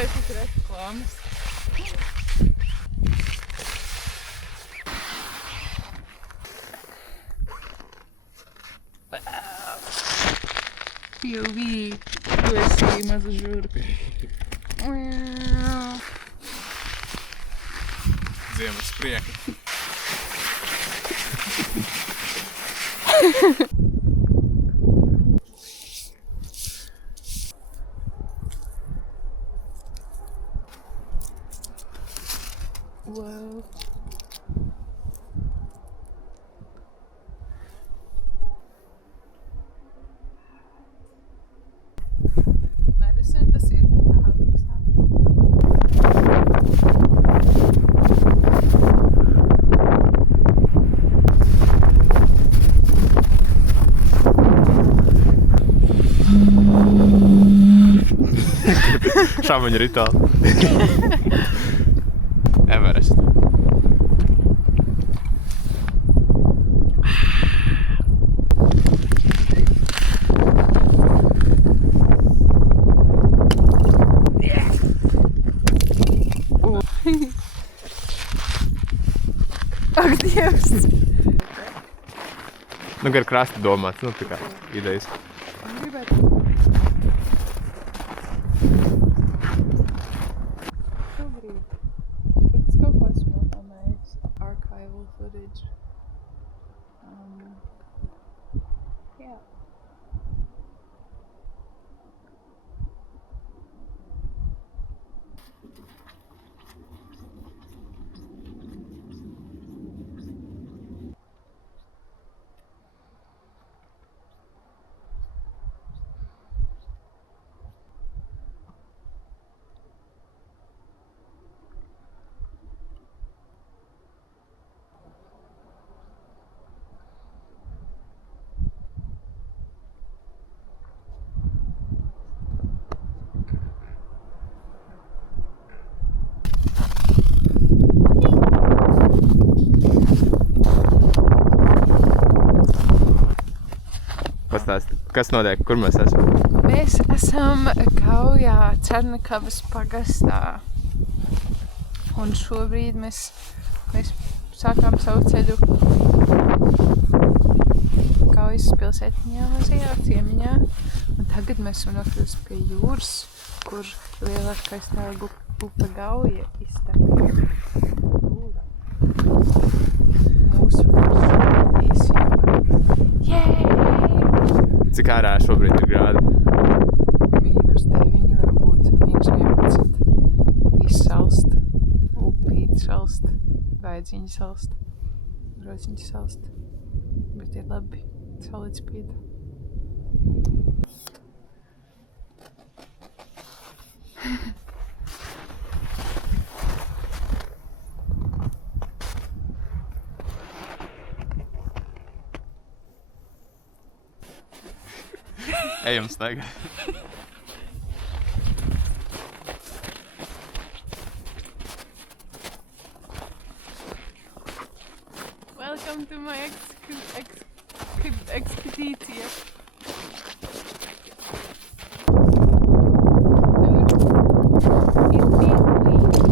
taisīt reklāmas. POV, tu esi maza žurka. Ziemas prieka. Wow. Medicine, tas ir tālākums tā. Šāmaņa ritāli. Everest. Ak, Dievs! Nu, gar krasta domāts, nu, tā kā idejas. Gribētu. Šobrīd. Bet es kaut ko esmu nofilmējis. Archival footage. Jā. Pastāsti, kas notiek, kur mēs esam? Mēs esam Gaujā Cernakavas pagastā. Un šobrīd mēs sākām savu ceļu Gaujas pilsētiņā mazajā ciemiņā. Un tagad mēs esam nokļuvusi pie jūras, kur lielākais tā upe Gauja iztek. Mūsu maršrutīs jūra. Jēj! Cik ārā šobrīd ir grādi? -9 varbūt, -11. Viss salst, upīti salst, vaidziņi salst, rociņi salst. Bet ir labi, saulīt spīd. Ejam staigā. Welcome to my expedīcija. Tur ir pingvīni.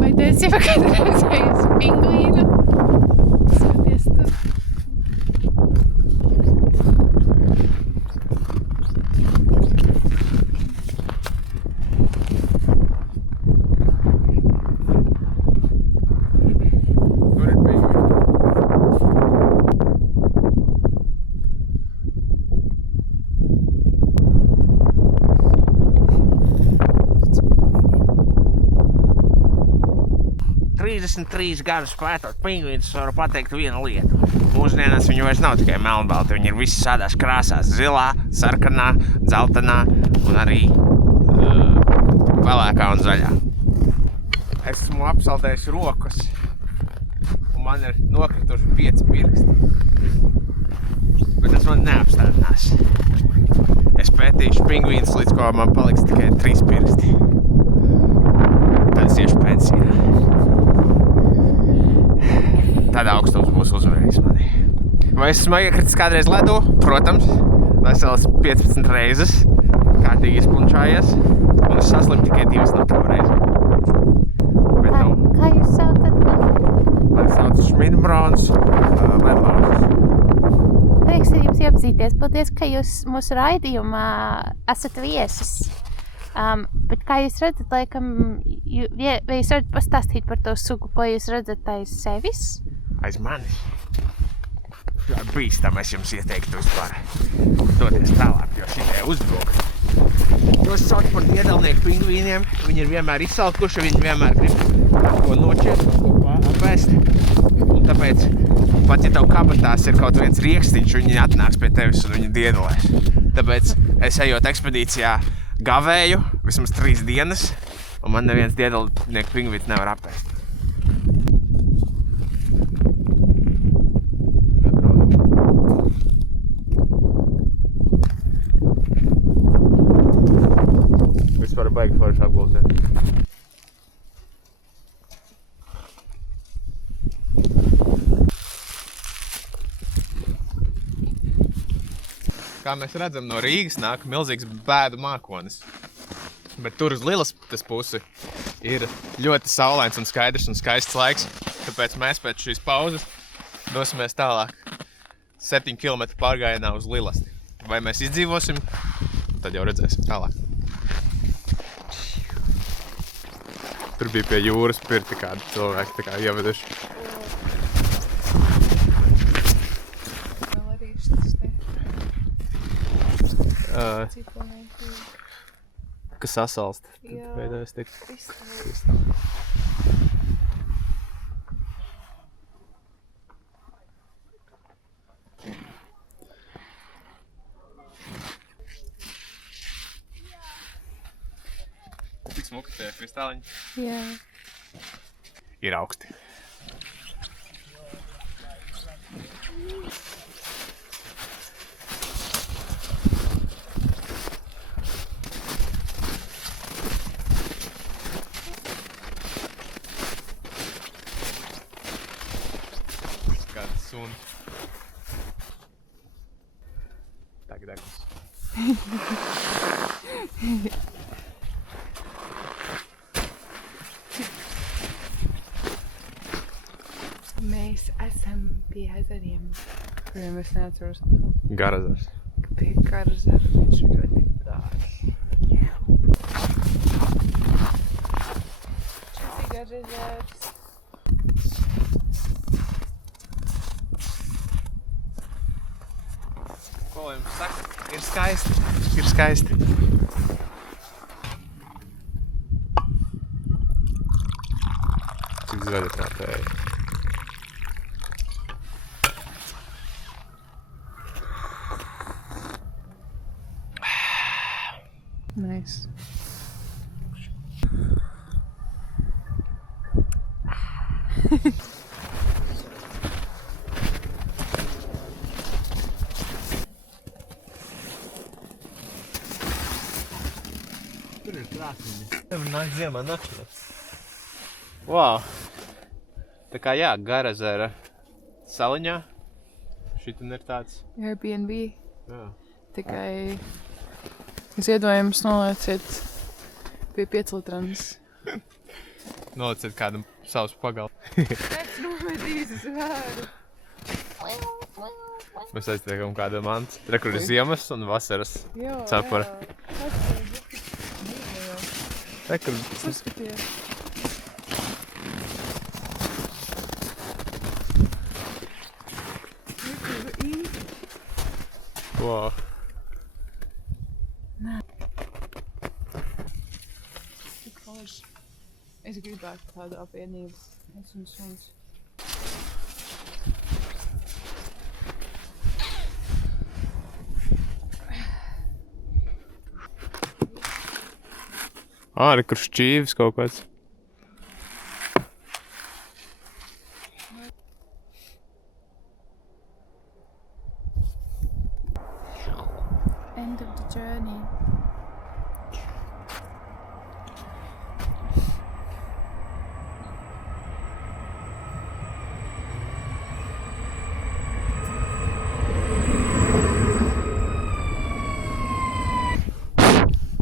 Vai tu esi jau kādreiz redzējis pingvīnu? Skaties tur. Trīs gadus pētot pingvīnus, varu pateikt vienu lietu. Mūsdienās viņi vairs nav tikai melnbalti, viņi ir visi sādās krāsās - zilā, sarkanā, dzeltenā un arī pelēkā un zaļā. Esmu apsaldējis rokas un man ir nokrituši 5 pirksti. Bet tas man neapstādinās. Es pētīšu pingvīnus, līdz ko man paliks tikai 3 pirksti. Tad es iešu pensijā. Tādā augstums būs uzvarējis mani. Vai es esmu iekritis kādreiz ledu? Protams, veselas 15 reizes. kārtīgi izplunčājies. Un es saslimu tikai 2 no tām reizēm. Bet Kā, nu, kā jūs saucat? mani sauc Šmidbrons Ledlauzes. Prieks ar jums iepazīties. Paldies, ka jūs mūsu raidījumā esat viesis. Bet kā jūs redzat, laikam, vai jūs varat pastāstīt par to sugu, ko jūs redzat aiz sevis? Aiz manis. Ļoti bīstam es jums ieteiktu vispār doties tālāk, jo šitie uzbruk. Tos sauc par diedalnieku pingvīniem. Viņi ir vienmēr izsalkuši, viņi vienmēr grib ko noķert, ko apēst. Un tāpēc, pat ja tev kabatās ir kaut viens riekstiņš, viņi atnāks pie tevis un viņi diedalēs. Tāpēc es ejot ekspedīcijā gavēju vismaz 3 dienas, un man neviens diedalnieku pingvīns nevar apēst. Vispār baigi forši apgulties. Kā mēs redzam, no Rīgas nāk milzīgs bēdu mākonis. Bet tur uz Lilastas pusi ir ļoti saulains un skaidrs un skaists laiks. Tāpēc mēs pēc šīs pauzes dosimies tālāk 7 km pārgājienā uz Lilasti. Vai mēs izdzīvosim, tad jau redzēsim tālāk. Tur bija pie jūras pirti kādi cilvēki tā kā ieveduši. Vēl arī šis te ciklonēki. Kas sasalst. Jā. Tad veidojas tik Kristāli. kristāli. Tik smuki tie kristāliņi. Jā. Ir augsti. Kāds sun. Tagad degus. Mēs esam pie ezeriem, kuriem es neatceros. Garazars. Pie Karazara viņš ir ļoti dārgs. Šis ir Garazars. Ko lai jums saka? Ir skaisti. Ir skaisti. Cik zaļa trāpēja. Nice. Tur ir krāsniņi. Tev nāk ziemā nakšņot. Wow. Tā kā jā, Garazara saliņā. Šitin ir tāds. Airbnb. Jā. Tikai ziedojums nolieciet pie 5 litranas. Noliciet kādam savus pagalbu. Pēc nometīs zvēru. Mēs aiztiekam kādu mantu. Re, kur ir ziemas un vasaras cepura. Re, kur... Paskaties. Wow. Tik forši. Es gribētu tādu apvienību. Es un suns. Re, kur šķīvis kaut kāds. End of the journey.